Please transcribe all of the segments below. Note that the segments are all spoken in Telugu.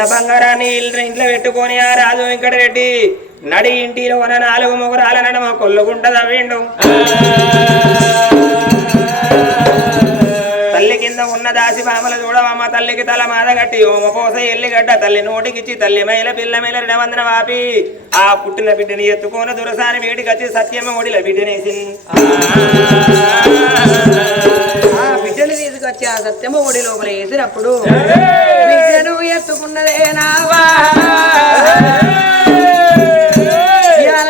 ఆ బంగారాన్ని ఇల్లు- ఇంట్లో పెట్టుకొని ఆ రాజు వెంకటరెడ్డి నడి ఇంటిలో ఉన్న నాలుగు మొగరాల మా కొల్లుకుంట తవ్విండు. తల్లి కింద ఉన్న దాసి బామల చూడవమ్మ తల్లికి తల మాద కట్టి ఓమ పోస ఎల్లిగడ్డ తల్లి నోటికిచ్చి తల్లి మైల పిల్ల మైల రెండవందన వాపి. ఆ పుట్టిన బిడ్డని ఎత్తుకొని దురసాని వేడికచ్చి సత్యమ్మ ఒడిల బిడ్డనేసి ఆ సత్యమ్మ ఒడి లోపల వేసినప్పుడు బిడ్డను ఎత్తుకున్నదే నావా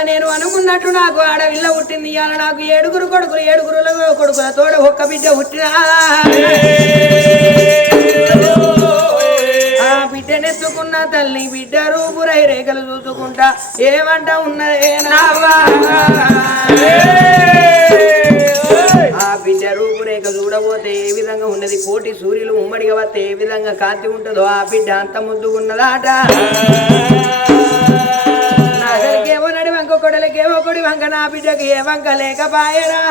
నేను అనుకున్నట్టు నాకు ఆడవిల్ల పుట్టింది. ఇవాళ నాకు ఏడుగురు కొడుకులు ఏడుగురుల కొడుకుల తోడ ఒక్క బిడ్డ పుట్టినా. ఆ బిడ్డనెత్తుకున్న తల్లి బిడ్డ రూపురై రేఖలు చూసుకుంటా ఏమంట ఉన్నదే నావా ఆ రూపురేఖ చూడబోతే ఏ విధంగా ఉన్నది? కోటి సూర్యులు ఉమ్మడిగా వస్తే ఏ విధంగా కాంతి ఉంటుందో ఆ బిడ్డ అంత ముద్దు ఉన్నదాట నాగలికేమో నడి వంక కొడలకేమో కొడి వంక నా బిడ్డకి ఏ వంక లేకపాయరా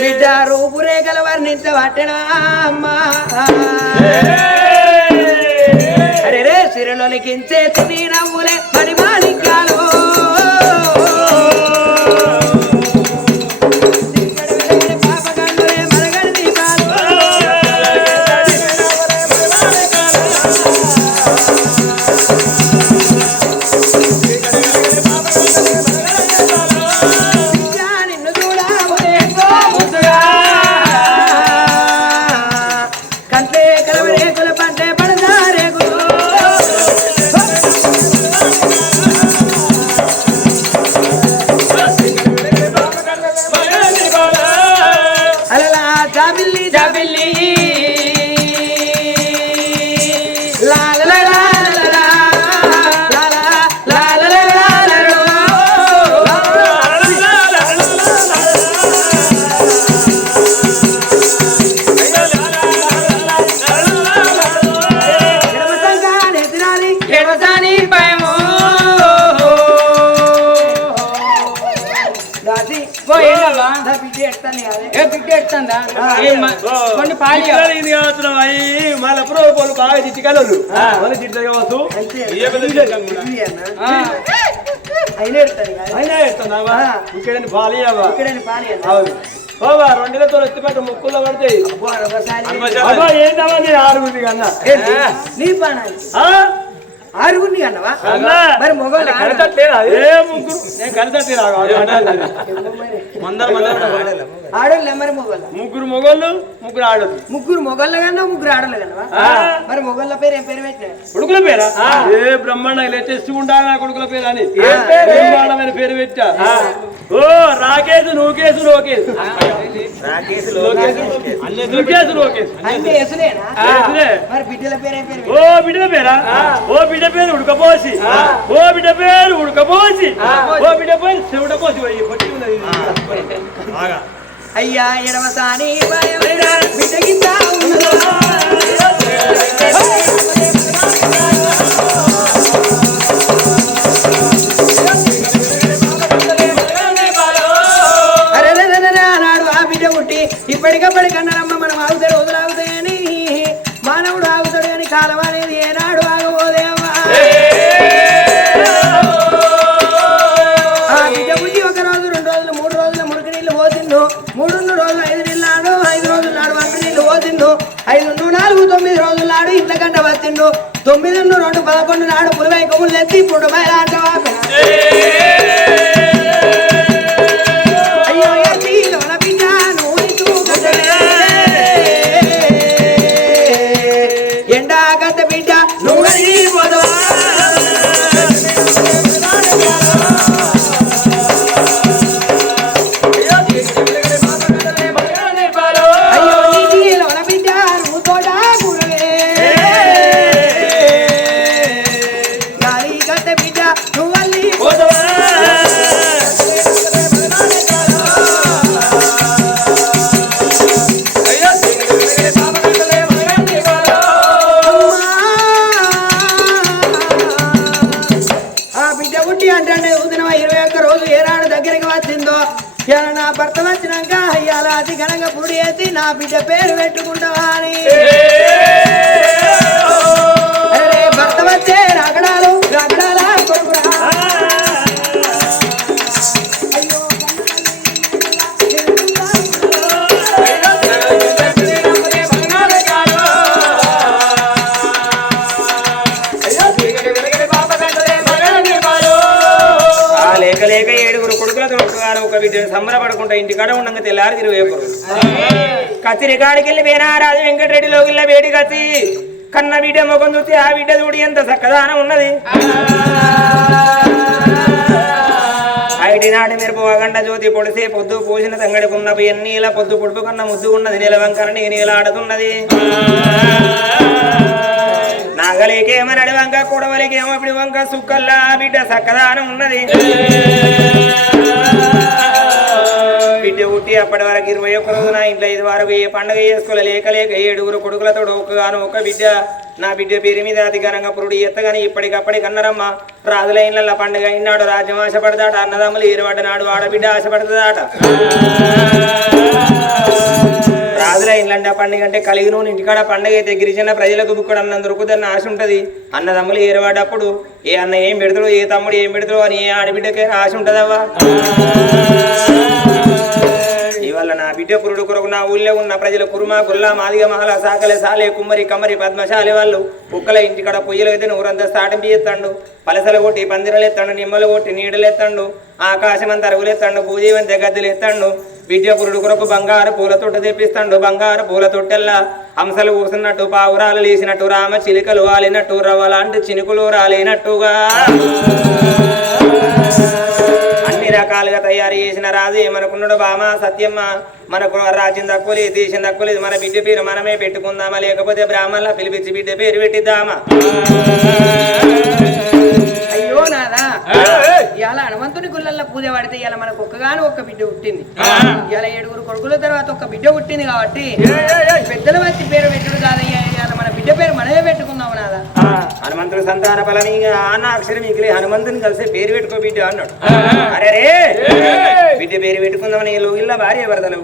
బిడ్డ రూపురేఖల వర్ణించబట్టడా అమ్మా? అరే రే సిరలొలికించే తుని నవ్వులే మరి చెప్తాందా కొన్ని పాడి ఇది కావచ్చు మళ్ళీ పూర్వపోలు బాగా చిట్టికాలు మళ్ళీ చిట్టు కావచ్చు. అయినా ఎడుతున్నావా ముక్కుల్లో పడతాయి ఏంటవా నీ కన్నా? నీ పానాయి ఆరుగురిని అన్నవా? అన్నా. మరి మొగలు ఆడోళ్ళే మరి. మొగలు ముగ్గురు మొగోళ్ళు ముగ్గురు ఆడదు ముగ్గురు మొగళ్ళ కన్నా ముగ్గురు ఆడోళ్ళు కన్నవా? మరి మొగళ్ళ పేరు ఏం పేరు పెట్టినా? కొడుకుల పేరా? ఏ బ్రహ్మాండ ఇలా టెస్ట్ ఉండాలి నా కొడుకుల పేరు అని. బ్రహ్మాండమైన పేరు పెట్టా? ఓ రాకేసు నువ్వేసు లోకేసు నువ్వేసు లోకేసు ఓ బిడ్డ పేరా? ఓ బిడ్డ పేరు ఉడకపోసి. ఓ బిడ్డ పేరు ఉడకపోసి. ఓ బిడ్డ పేరు చెవుడపోసి. పట్టి ఉన్నది అయ్యా ఇరవసాని బిడ్డ పుట్టి ఇప్పటికప్పటికన్నారమ్మ మనం ఆగుతాడు రోజులు ఆగుతాయని మానవుడు ఆగుతాడు అని కాలం అనేది ఏనాడు ఆగబోదేవా ఆ బిడ్డ పుట్టి ఒక రోజు రెండు రోజులు మూడు రోజులు మురికి నీళ్ళు పోసిండు. మూడు రోజులు ఐదు నీళ్ళు నాడు ఐదు రోజులు నాడు వంట నీళ్ళు పోసిండు. ఐదు నాలుగు తొమ్మిది రోజులు నాడు ఇంట్లో గంట వచ్చిండు తొమ్మిది రెండు పదకొండు నాడు పులివై కొమ్ములు తెచ్చి ఇప్పుడు అయ్యో తెల్లారి ఇరవై ఒకరు కత్తిరి కాడికి వెళ్ళి రాజు వెంకటరెడ్డి లోగిల్ల వేడి కత్తి కన్న బిడ్డ ముఖం చూస్తే ఆ బిడ్డ చూడి ఎంత చక్కదానం ఉన్నది. ఐడి నాటి మెరుపు వగండ జ్యోతి పొడిసే పొద్దు పూసిన తంగడికున్న ఎన్నీల పొద్దు పొడుపు కన్న ముద్దుకున్నది నిలవంకర నీలాడుతున్నది నాగలికేమని అడివంక కూడవలికేమో ఇప్పుడు వంక సుక్కల్లా బిడ్డ సక్కదానం ఉన్నది. బిడ్డ పుట్టి అప్పటి వరకు ఇరవై ఒక్క రోజున ఇంట్లో ఇది వరకు ఏ పండగ చేసుకోలే లేక లేక ఏడుగురు కొడుకులతో ఒక్కగాను ఒక బిడ్డ. నా బిడ్డ పేరు మీద అధికారంగా పురుడు ఎత్తగాని ఇప్పటికప్పటికి అన్నరమ్మ రాజుల ఇళ్ళ పండుగ అయినాడు రాజ్యం ఆశపడదాట అన్నదమ్ములు ఏరువాడ నాడు ఆడబిడ్డ ఆశపడుతుందాట రాజుల ఇండ్లంటే పండుగ అంటే కలిగి నూనె ఇంటికాడ పండుగ అయితే గిరిజన ప్రజలకు బుక్కడు అన్నం దొరుకుతుందని ఆశ ఉంటుంది. అన్నదమ్ములు ఏరవాడప్పుడు ఏ అన్న ఏం పెడతాడు ఏ తమ్ముడు ఏం పెడతాడు అని ఏ ఆడబిడ్డకైనా ఆశ ఉంటదవ్వా? విద్యపురుడు పురుడు కొరకు నా ఊళ్ళో ఉన్న ప్రజలు కురుమ గుల్ల మాదిగ మహల సాకలే సాలే కుమ్మరి కమ్మరి పద్మశాలి వాళ్ళు కుక్కల ఇంటికాడ పొయ్యిలు అయితే ఊరంతా సాటింపి ఎత్తండు పలసలు కొట్టి పందిరలు ఎత్తండు నిమ్మలు కొట్టి నీడలెత్తండు ఆకాశమంత ఆకాశం అంతా అరుగులు ఎత్తండు గద్దెలు ఎత్తండు పురుడు కొరకు బంగారు పూల తొట్ట తెప్పిస్తాడు. బంగారు పూల తొట్టెల్లా హంసలు ఊసినట్టు పావురాలు లేసినట్టు రామ చిలుకలు వాలినట్టు రవ్వలాంటి చినుకులు రాలినట్టుగా. అన్ని రకాలుగా తయారు చేసిన రాజు ఏమనుకున్నాడు? బామ సత్యమ్మ మనకు రాజ్యం తక్కువలేదు దేశం తక్కువలేదు మన బిడ్డ పేరు మనమే పెట్టుకుందామా? లేకపోతే బ్రాహ్మణుల పిలిపించి బిడ్డ పేరు పెట్టిద్దామా? అయ్యో నాదా ఇవాళ హనుమంతుని గుళ్ళల్లో పూజ పడితే ఇవాళ మనకు ఒక్కగాను ఒక్క బిడ్డ పుట్టింది. ఇవాళ ఏడుగురు కొడుకుల తర్వాత ఒక బిడ్డ పుట్టింది కాబట్టి పెద్దల వచ్చి పేరు పెట్టుడు కాదయ్యా. ఇవాళ మన బిడ్డ పేరు మనమే పెట్టుకుందాం నాదా హనుమంతుడు సంతాన ఆన అక్షరం మిగిలి హనుమంతుని కలిసి పేరు పెట్టుకో బిడ్డ అన్నాడు. అరే రే. బిడ్డ పేరు పెట్టుకుందామని లోగిల్ల భార్య భర్తలు.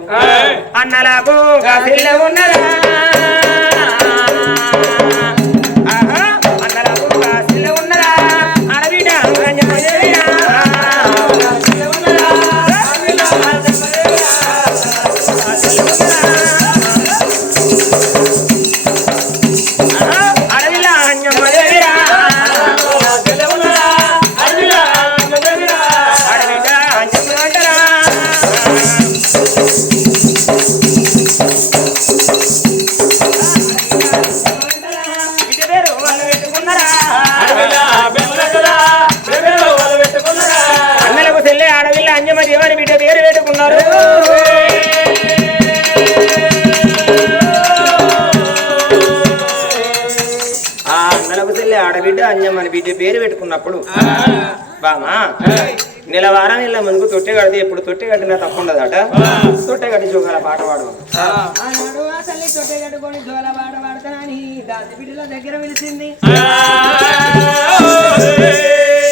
అన్నలకు గాసిల్ల ఉన్నదా? ఆడబిడ్డ అంజమ్మని బిడ్డ పేరు పెట్టుకున్నప్పుడు. బామా? నెల వారం ఇళ్ళ ముందుకు తొట్టె కడితే ఎప్పుడు తొట్టె కట్టినా తప్పుండదట. తొట్టె కట్టి చూడాల పాట పాడు. ఆనాడు ఆ తల్లి తొట్టె కట్టుకొని జోల పాట పాడతానని దాసి బిడ్డల దగ్గర పిలిచింది.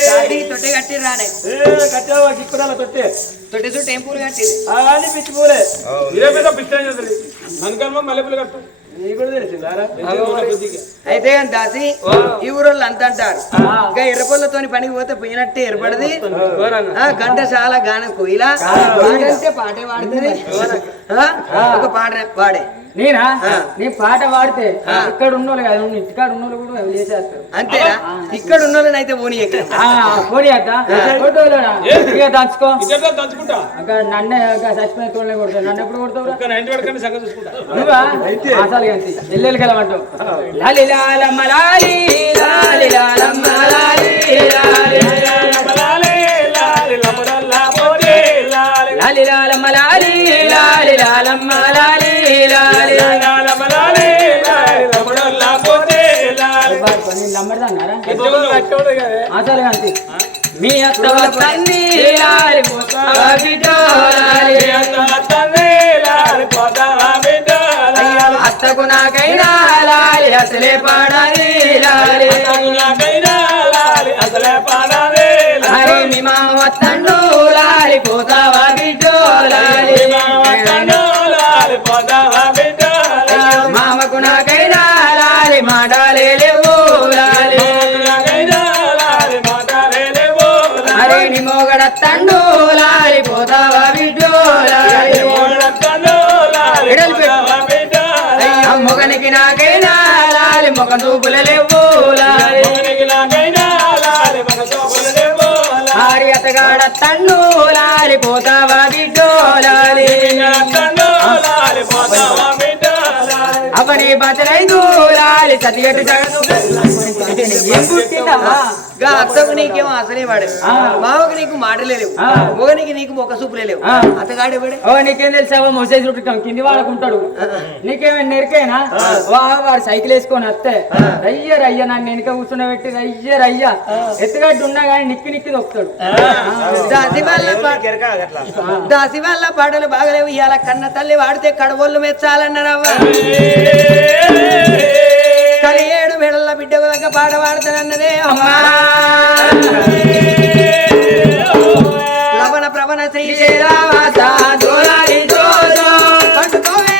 దాసి తొట్టె కట్టి రానే కట్టావా కిక్కుదాల తొట్టే? తొట్టె చుట్టూ ఏం పూలు. కట్టింది అని పిచ్చిపోలే ఇదే మీద నన్ను మల్లెపూలు కట్టు. అయితే దాసి ఈ ఊరోళ్ళు అంత అంటారు. ఇంకా ఎర్రపొల్లతోని పనికి పోతే పోయినట్టే ఏర్పడది. గంట చాలా గానం కోయిలా పాడంటే పాటే పాడుతుంది. ఒక పాట పాడే నేనా? నీ పాట పాడితే ఇక్కడ ఉన్నోళ్ళు కాదు ఉన్న ఇంటికాడ ఉన్నోళ్ళు కూడా అవి చేసేస్తారు. అంతేనా? ఇక్కడ ఉన్న వాళ్ళని అయితే పోనీ పోనీ అక్క. దంచుకో. నన్నే చచ్చిపోయిన కొడతావు. నన్ను ఎప్పుడు కొడతావు నువ్వా అసలు ఎల్లెలు కలమంటావు లాలి లాలమ్మ లాలి లాలి లాలమ్మ లాలి లాలి లాలి లాలమ్మ లాలి లాలి లాలమ్మ లాలి లాలి అసలు గంతి మీ అత్త తన్ని లాలి అత్తకు నాకైనా లాలి అసలే పాడాలి లాలి హరి మీ మామ వత్తండు మోగడత్తండు లాలి పోతావా బిడ్డో లాలి అయ్యో మొగనికి నాకైనా లాలి మొగ చూపుల లేవు లాలి హరి అతగాడత్తండు లాలి సతిగట్టు జగదు ఏం పుట్టిందమ్మా గా అత్తకు నీకేమో అసలే వాడు. మావకు నీకు మాటలే లేవు. ఆ. మొగనికి నీకు మొక్క సూపులే లేవు. ఓ నీకేం తెలుసావా మొసేసి చుట్టుతాం కింది వాడుకుంటాడు. నీకేమైనా నెరికేనా వా వాడు సైకిల్ వేసుకొని వస్తే. రయ్య రయ్య నన్ను వెనుక కూర్చుండబెట్టి రయ్య రయ్య. ఎత్తుగడ్డు ఉన్నా కానీ నిక్కి నిక్కి దొక్కుతాడు దాసి వల్ల పాటలు బాగలేవు. ఇవాళ కన్న తల్లి వాడితే కడవళ్ళు మెచ్చాలన్నారవ్వ కలి ఏడు మెడల బిడ్డకు దగ్గర పాట పాడుతానన్నదే అమ్మా. లవణ ప్రవణ శ్రీశైలవాస జోలారి జోజో పట్టుకోవే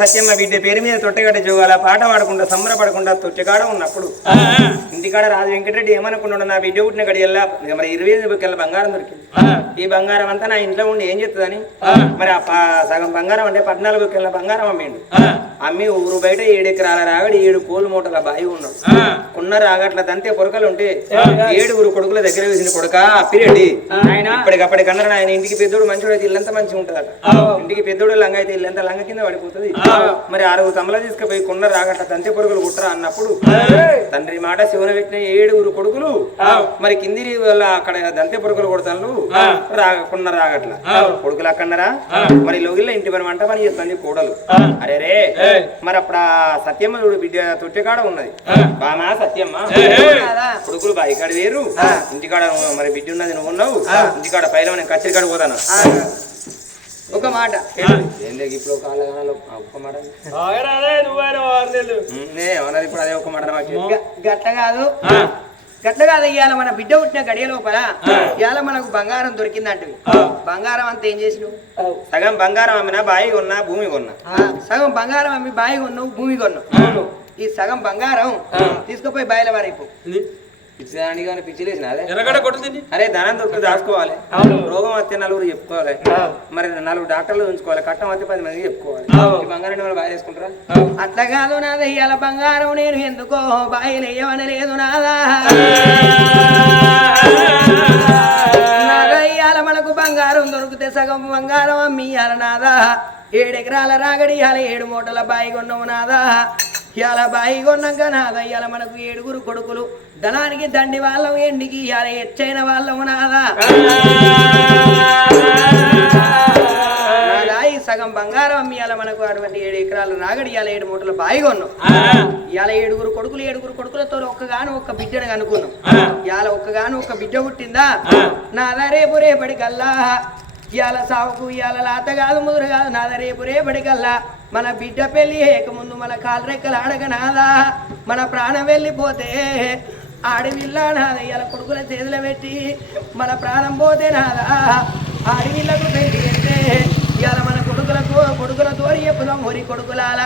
సత్యమ్మ బిడ్డ పేరు మీద తొట్టగడ్డ జోగాల పాట పాడకుండా సంబరపడకుండా తొట్టెకాడ ఉన్నప్పుడు ఇంటికాడ రాజు వెంకటరెడ్డి ఏమనుకున్నాడు నా బిడ్డ పుట్టిన గడియల్లా మరి ఇరవై ఐదు బుక్కల బంగారం దొరికింది. ఈ బంగారం అంతా నా ఇంట్లో ఉండి ఏం చేస్తుందని మరి ఆ సగం బంగారం అంటే పద్నాలుగు బుక్కల బంగారం అమ్మిండు. అమ్మి ఊరు బయట ఏడు ఎకరాల రాగడి ఏడు కోలు మూటల బాయి ఉన్నాడు కొన్న రాగట్ల దంతే కొడుకలు ఉంటే ఏడుగురు కొడుకుల దగ్గర వేసిన కొడుక అప్పిరెడ్డి. ఇప్పటికప్పటి కన్నా ఆయన ఇంటికి పెద్దోడు మంచోడు అయితే ఇల్లంతా మంచిగా ఉంటదట ఇంటికి పెద్దోడు లంగ అయితే ఇల్లంతా లంగ కింద పడిపోతుంది. మరి ఆరుగురు తమల తీసుకుపోయి కొన్న రాగట్ల దంతే పొరుగులు కుట్రా అన్నప్పుడు తండ్రి మాట శివన పెట్టిన ఏడుగురు కొడుకులు మరి కింది వల్ల అక్కడ దంతే పొరుగులు కొడతాను రాగ కొన్న రాగట్ల. కొడుకులు అక్కడరా మరి లోగిల్ల ఇంటి పని వంట పని చేస్తుంది కోడలు. అరే రే మరి అప్పుడు సత్యమ్మ చూడు బిడ్డ తొట్టెకాడ ఉన్నది. బామా సత్యమ్మ? కొడుకులు బాయి కాడ వేరు. ఇంటికాడ మరి బిడ్డ ఉన్నది నువ్వు ఉన్నావు ఇంటికాడ పైన నేను కచ్చరి కాడ పోతాను ఒక మాట. ఇప్పుడు ఒక కాళ్ళ కాలాలు, ఆ ఒక్క మాట నువ్వైనా వారు నెలలు ఉమ్, నే అన్నది ఇప్పుడు అదే ఒక మాట నాకు గ- గట్ల కాదు. గట్ల కాదు ఇవాళ మన బిడ్డ పుట్టిన గడియ లోపల ఇవాళ మనకు బంగారం దొరికిందంటవి. బంగారం అంతా ఏం చేసినావు? సగం బంగారం అమ్మినా బాయి కొన్నా భూమి కొన్నా. ఆ, సగం బంగారం అమ్మి బాయి కొన్నావు భూమి కొన్నావు. ఈ సగం బంగారం తీసుకుపోయి బాయిల వారైపు పిచ్చిదాని కానీ పిచ్చి లేచిన అరే ధనం దొరుకుతుంది దాచుకోవాలి. రోగం వస్తే నలుగురు చెప్పుకోవాలి. మరి నలుగురు డాక్టర్లు ఉంచుకోవాలి. కట్టం వస్తే పది మంది చెప్పుకోవాలి. బంగారం బాగా చేసుకుంటారా? అట్లా కాదు నాదా ఇవాళ బంగారం నేను ఎందుకో బాయలేయమని లేదు నాదా. మనకు బంగారం దొరికితే సగం బంగారం అమ్మియాల నాదా. ఏడెకరాల రాగడియాల ఏడు మూటల బాయి కొన్నాము నాదా. ఇవాళ బాయి కొన్నాక నాదా ఇవాళ మనకు ఏడుగురు కొడుకులు. ధనానికి దండి వాళ్ళం ఎండికి ఇవాళ ఎచ్చైన వాళ్ళము నాదా. సగం బంగారం అమ్మియాల ఇవాళ మనకు అటువంటి ఏడు ఎకరాల రాగడి ఇవాళ ఏడు మూటలు బాయిగొన్నాం ఇవాళ ఏడుగురు కొడుకులు ఏడుగురు కొడుకులతో ఒక్కగాను ఒక్క బిడ్డను కనుక్కున్నాం. ఇవాళ ఒక్కగాను ఒక్క బిడ్డ పుట్టిందా? నాదా రేపు రేపటి కల్లా. ఇవాళ సావుకు ఇవాళ లాత కాదు ముదురు కాదు నాదా రేపు రేపటి కల్లా. మన బిడ్డ పెళ్ళి ముందు మన కాలు రెక్కలు మన ప్రాణం వెళ్ళిపోతే ఆడవిల్ల నాద? కొడుకుల చేతులు పెట్టి మన ప్రాణం పోతే నాదా? ఆడవిల్లకు పెళ్ళి చేస్తే ఇవాళ మన కొడుకులకు కొడుకుల తోడి చెప్పుదాం ఒరి కొడుకులాల.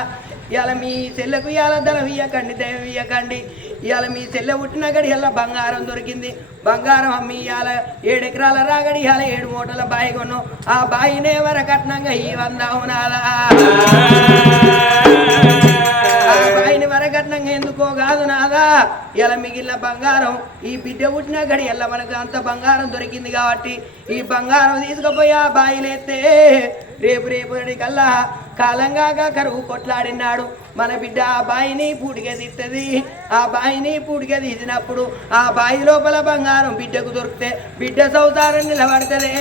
ఇవాళ మీ చెల్లెకు ఇవాళ ధనం ఇయ్యకండి దైవం ఇయ్యకండి. ఇవాళ మీ చెల్లె పుట్టిన గడి ఇలా బంగారం దొరికింది. బంగారం అమ్మి ఇవాళ ఏడు ఎకరాల రాగడి ఇవాళ ఏడు మూటల బాయి కొన్నాం. ఆ బాయినే వరకట్నంగా ఈ వందావునాలా ఆ బాయిని వరకట్నంగా ఎందుకో కాదు నాదా ఇలా మిగిలిన బంగారం ఈ బిడ్డ పుట్టిన గడి ఎల్ల మనకు అంత బంగారం దొరికింది కాబట్టి ఈ బంగారం తీసుకుపోయి ఆ బాయిలేస్తే రేపు రేపు కల్లా కాలంగా కరువు కొట్లాడినాడు. మన బిడ్డ ఆ బాయిని పూడిగా తీస్తుంది ఆ బాయిని పూడిగా తీసినప్పుడు ఆ బాయి లోపల బంగారం బిడ్డకు దొరికితే బిడ్డ సౌతారం నిలబడుతుంది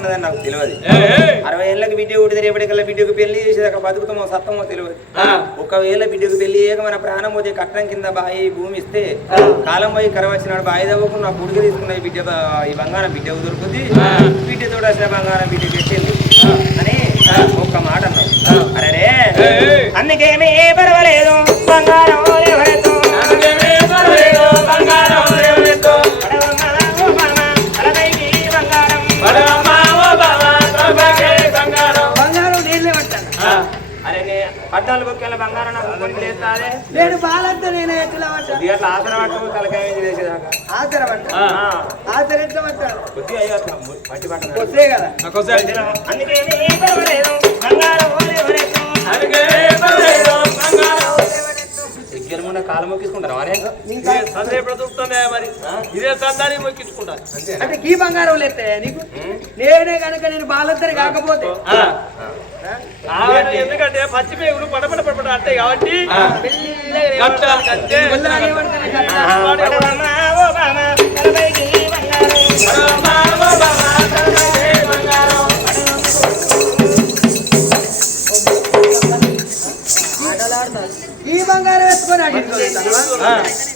ఉన్నదని నాకు తెలియదు. అరవై ఏళ్ళకి బిడ్డ ఉడితే రేపటికల్లా బిడ్డకు పెళ్ళి చేసేది అక్కడ బతుకుతామో సత్తమో తెలియదు. ఒకవేళ బిడ్డకు పెళ్ళి చేయక మన ప్రాణం పోతే కట్టం కింద బాయి భూమి ఇస్తే కాలం పోయి కర వచ్చినాడు బాయి దవ్వకుండా నా పుడికి తీసుకున్న ఈ బిడ్డ ఈ బంగారం బిడ్డకు దొరుకుతుంది బిడ్డతో వచ్చిన బంగారం బిడ్డకి పెట్టింది అని ఒక్క మాట అన్నావు అరే అందుకేమీ పర్వాలేదు. బొక్కేళ్ళ బంగారం నాకు కొని లేస్తాదే నేను బాలంతా నేను ఎట్లా పట్టాను కొద్దిగా అట్లా ఆసన పట్టము తలకాయ మీద చేసేదాకా ఆచర పట్టాను ఆ, ఆచర ఎట్లా పట్టాను కొద్దిగా అయ్యో అట్లా పట్టి పట్టను వస్తే కదా? అందుకే కాలు మొక్కించుకుంటారు? మరి? ఇదే సందాన్ని మొక్కించుకుంటారు. అంటే గీ బంగారం లేతే నీకు నేనే కనుక నేను బాలంతరి కాకపోతే. ఎందుకంటే పచ్చి పేగులు పడపడ పడపడ అంటే కాబట్టి కట్టాలి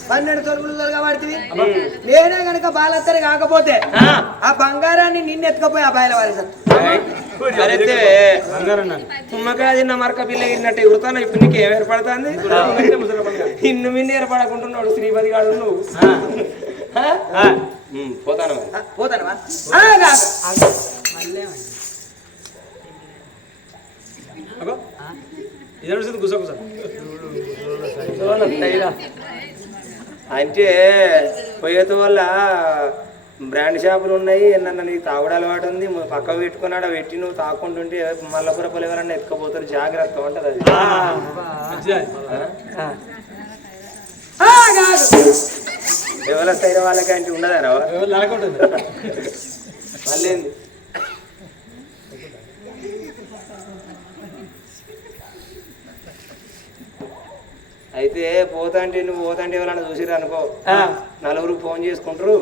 పన్నెండు తొలుగులు తొలగబడుతుంది నేనే కనుక బాలంతరి కాకపోతే ఆ. బంగారాన్ని నిన్ను ఎత్తుకపోయి ఆ బాయిల వారి తుమ్మకాయ తిన్న మరక పిల్ల ఇన్నట్టు ఎగురుతాను ఇప్పుడు నీకు ఏం ఏర్పడుతుంది? ఇన్ను మిన్ను ఏర్పడకుంటున్నాడు శ్రీపతి గాడు నువ్వు. పోతాను. పోతానవా? కాదు. ఇదే గుస గుస అంటే పోయేతో వల్ల బ్రాండ్ షాపులు ఉన్నాయి ఏమన్నా నీకు తాగుడు అలవాటు ఉంది పక్కకు పెట్టుకున్నాడు పెట్టి నువ్వు తాకుంటుంటే మల్లపుర పొలవరన్నా ఎత్తుకపోతారు జాగ్రత్త ఉంటది అది. ఎవరి స్థైర్య వాళ్ళకి అంటే ఉండదా రావా? లేకుంటుంది? మళ్ళీ అయితే పోతాంటే నువ్వు పోతాంటే ఎవరైనా చూసిరు అనుకో. నలుగురు ఫోన్ చేసుకుంటారు.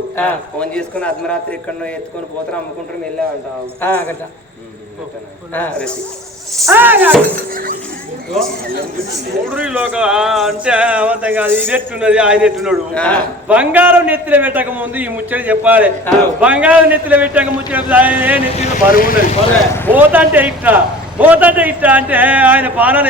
ఫోన్ చేసుకుని అర్ధరాత్రి ఎక్కడో ఎత్తుకొని పోతారు అమ్ముకుంటారు వెళ్ళావంటావు అంటే అబద్ధం కాదు. ఇది ఎట్టున్నది? ఆయన ఎట్టున్నాడు? బంగారం నెత్తిలో పెట్టక ముందు ఈ ముచ్చట చెప్పాలి. బంగారం నెత్తిలో పెట్టక ముచ్చట ఆయన నెత్తిలో బరువు ఉన్నది? పోతంటే ఇట్లా పోతంటే ఇట్లా అంటే ఆయన పాలన